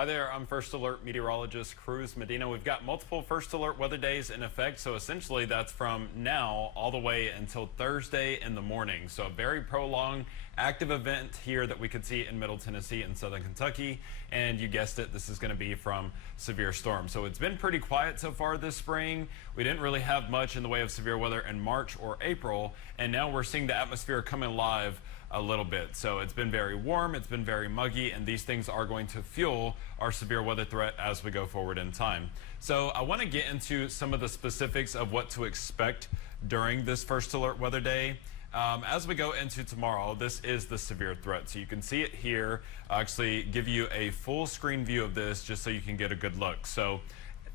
Hi there, I'm First Alert meteorologist Cruz Medina. We've got multiple First Alert weather days in effect, so essentially that's from now all the way until Thursday in the morning. So a very prolonged active event here that we could see in Middle Tennessee and Southern Kentucky, and you guessed it, this is going to be from severe storms. So it's been pretty quiet so far this spring. We didn't really have much in the way of severe weather in March or April, and now we're seeing the atmosphere come alive a little bit. So it's been very warm, it's been very muggy, and these things are going to fuel our severe weather threat as we go forward in time. So I want to get into some of the specifics of what to expect during this First Alert weather day. As we go into tomorrow, this is the severe threat. So you can see it here. I'll actually give you a full screen view of this just so you can get a good look. So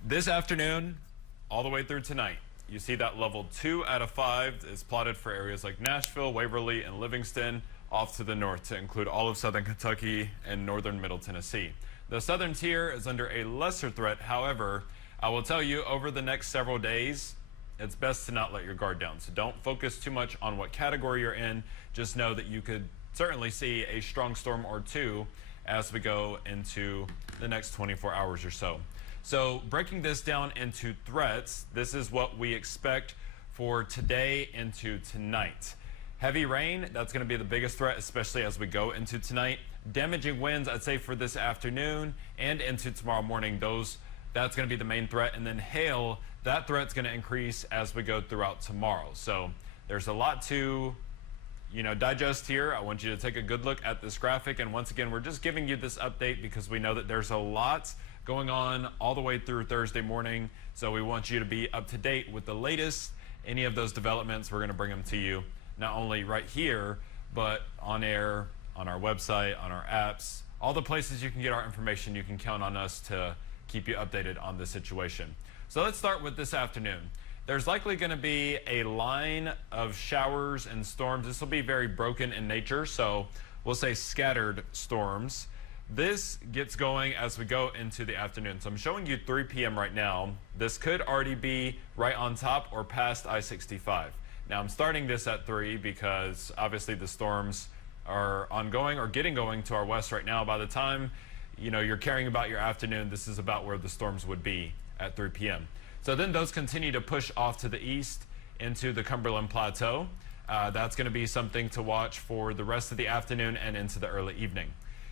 this afternoon, all the way through tonight, you see that level 2 out of 5 is plotted for areas like Nashville, Waverly, and Livingston, off to the north to include all of Southern Kentucky and northern Middle Tennessee. The southern tier is under a lesser threat. However, I will tell you over the next several days, it's best to not let your guard down. So don't focus too much on what category you're in. Just know that you could certainly see a strong storm or two as we go into the next 24 hours or so. So breaking this down into threats, this is what we expect for today into tonight. Heavy rain, that's going to be the biggest threat, especially as we go into tonight. Damaging winds, I'd say for this afternoon and into tomorrow morning, that's going to be the main threat. And then hail, that threat's going to increase as we go throughout tomorrow. So there's a lot to digest here. I want you to take a good look at this graphic. And once again, we're just giving you this update because we know that there's a lot going on all the way through Thursday morning. So we want you to be up to date with the latest. Any of those developments, we're going to bring them to you, not only right here, but on air, on our website, on our apps, all the places you can get our information. You can count on us to keep you updated on the situation. So let's start with this afternoon. There's likely going to be a line of showers and storms. This will be very broken in nature, so we'll say scattered storms. This gets going as we go into the afternoon. So I'm showing you 3 p.m. right now. This could already be right on top or past I-65. Now I'm starting this at 3 because obviously the storms are ongoing or getting going to our west right now. By the time you're caring about your afternoon, this is about where the storms would be at 3 p.m. So then those continue to push off to the east into the Cumberland Plateau. That's going to be something to watch for the rest of the afternoon and into the early evening.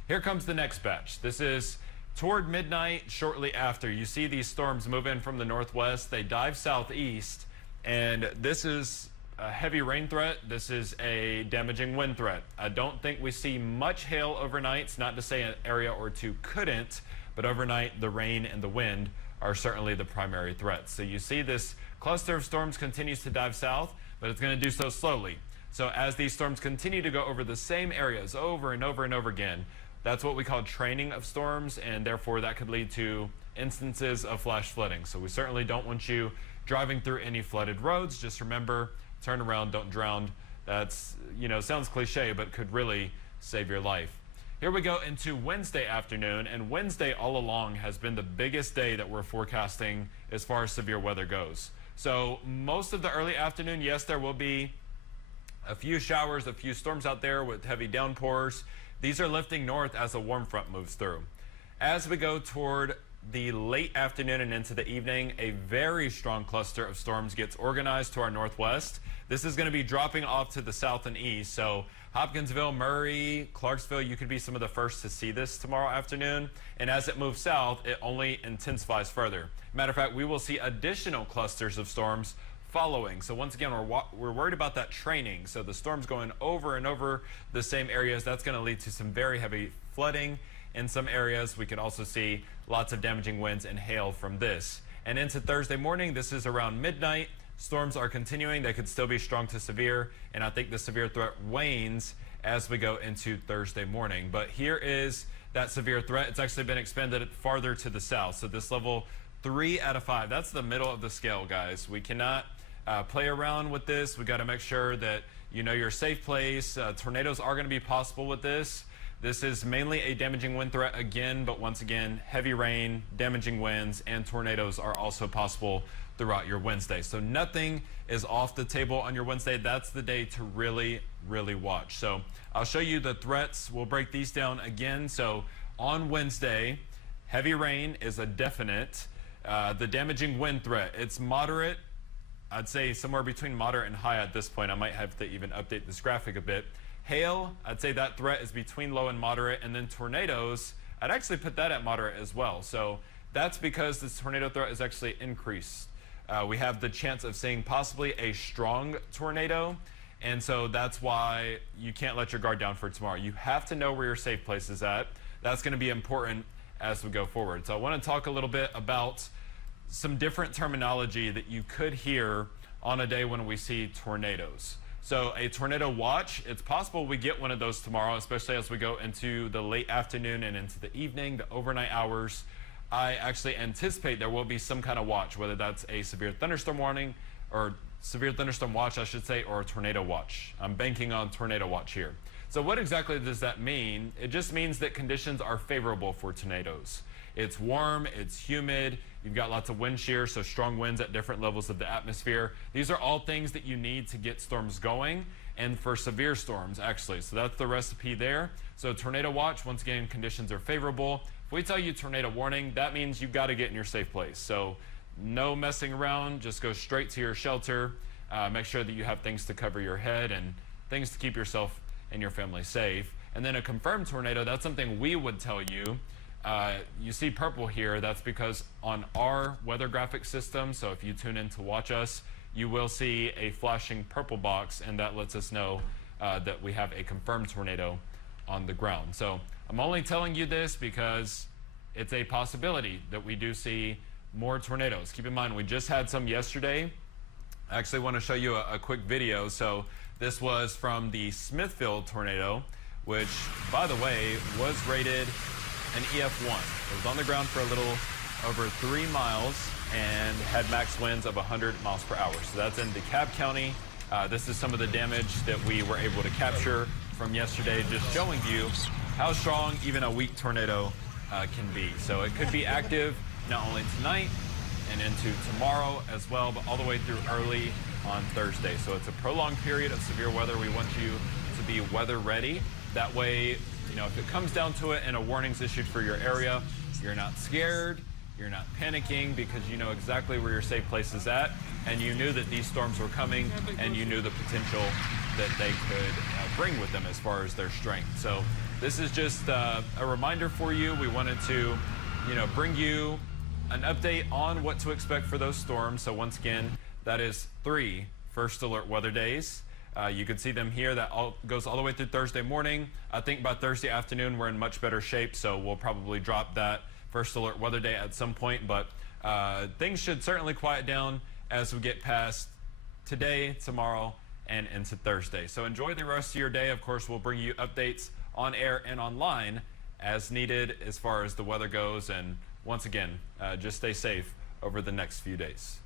Here comes the next batch. This is toward midnight, shortly after. You see these storms move in from the northwest. They dive southeast, and this is a heavy rain threat. This is a damaging wind threat. I don't think we see much hail overnight. It's not to say an area or two couldn't, but overnight the rain and the wind are certainly the primary threats. So you see this cluster of storms continues to dive south, but it's going to do so slowly. So as these storms continue to go over the same areas over and over and over again, that's what we call training of storms, and therefore that could lead to instances of flash flooding. So we certainly don't want you driving through any flooded roads. Just remember, turn around, don't drown. That's, sounds cliche, but could really save your life. Here we go into Wednesday afternoon, and Wednesday all along has been the biggest day that we're forecasting as far as severe weather goes. So most of the early afternoon, yes, there will be a few showers, a few storms out there with heavy downpours. These are lifting north as a warm front moves through. As we go toward the late afternoon and into the evening, a very strong cluster of storms gets organized to our northwest. This is going to be dropping off to the south and east. So Hopkinsville, Murray, Clarksville, you could be some of the first to see this tomorrow afternoon. And as it moves south, it only intensifies further. Matter of fact, we will see additional clusters of storms following. So once again, we're worried about that training. So the storms going over and over the same areas, that's going to lead to some very heavy flooding in some areas. We could also see lots of damaging winds and hail from this. And into Thursday morning, this is around midnight. Storms are continuing. They could still be strong to severe, and I think the severe threat wanes as we go into Thursday morning. But here is that severe threat. It's actually been expanded farther to the south. So this level 3 out of 5, that's the middle of the scale, guys. We cannot play around with this. We got to make sure that you know your safe place. Tornadoes are going to be possible with this. This is mainly a damaging wind threat again, but once again, heavy rain, damaging winds, and tornadoes are also possible throughout your Wednesday. So nothing is off the table on your Wednesday. That's the day to really, really watch. So I'll show you the threats. We'll break these down again. So on Wednesday, Heavy rain is a definite. The damaging wind threat, it's moderate. I'd say somewhere between moderate and high at this point. I might have to even update this graphic a bit. Hail, I'd say that threat is between low and moderate. And then tornadoes, I'd actually put that at moderate as well. So that's because this tornado threat is actually increased. We have the chance of seeing possibly a strong tornado. And so that's why you can't let your guard down for tomorrow. You have to know where your safe place is at. That's going to be important as we go forward. So I want to talk a little bit about some different terminology that you could hear on a day when we see tornadoes. So a tornado watch, it's possible we get one of those tomorrow, especially as we go into the late afternoon and into the evening, the overnight hours. I actually anticipate there will be some kind of watch, whether that's a severe thunderstorm warning or severe thunderstorm watch, I should say, or a tornado watch. I'm banking on tornado watch here. So what exactly does that mean? It just means that conditions are favorable for tornadoes. It's warm, it's humid, you've got lots of wind shear, so strong winds at different levels of the atmosphere. These are all things that you need to get storms going and for severe storms, actually. So that's the recipe there. So tornado watch, once again, conditions are favorable. If we tell you tornado warning, that means you've got to get in your safe place. So no messing around, just go straight to your shelter. Make sure that you have things to cover your head and things to keep yourself and your family safe. And then a confirmed tornado, that's something we would tell you. You see purple here, that's because on our weather graphic system, so if you tune in to watch us, you will see a flashing purple box, and that lets us know that we have a confirmed tornado on the ground. So I'm only telling you this because it's a possibility that we do see more tornadoes. Keep in mind, we just had some yesterday. I actually want to show you a quick video. So this was from the Smithfield tornado, which, by the way, was rated an EF1. It was on the ground for a little over 3 miles and had max winds of 100 miles per hour. So that's in DeKalb County. This is some of the damage that we were able to capture from yesterday, just showing you how strong even a weak tornado can be. So it could be active not only tonight and into tomorrow as well, but all the way through early on Thursday. So it's a prolonged period of severe weather. We want you to be weather ready. That way, you know, if it comes down to it and a warning's issued for your area, you're not scared, you're not panicking, because you know exactly where your safe place is at, and you knew that these storms were coming, and you knew the potential that they could bring with them as far as their strength. So this is just a reminder for you. We wanted to, you know, bring you an update on what to expect for those storms. So once again, that is 3 first alert weather days. You can see them here. That goes all the way through Thursday morning. I think by Thursday afternoon, we're in much better shape, so we'll probably drop that first alert weather day at some point. But things should certainly quiet down as we get past today, tomorrow, and into Thursday. So enjoy the rest of your day. Of course, we'll bring you updates on air and online as needed as far as the weather goes. And once again, just stay safe over the next few days.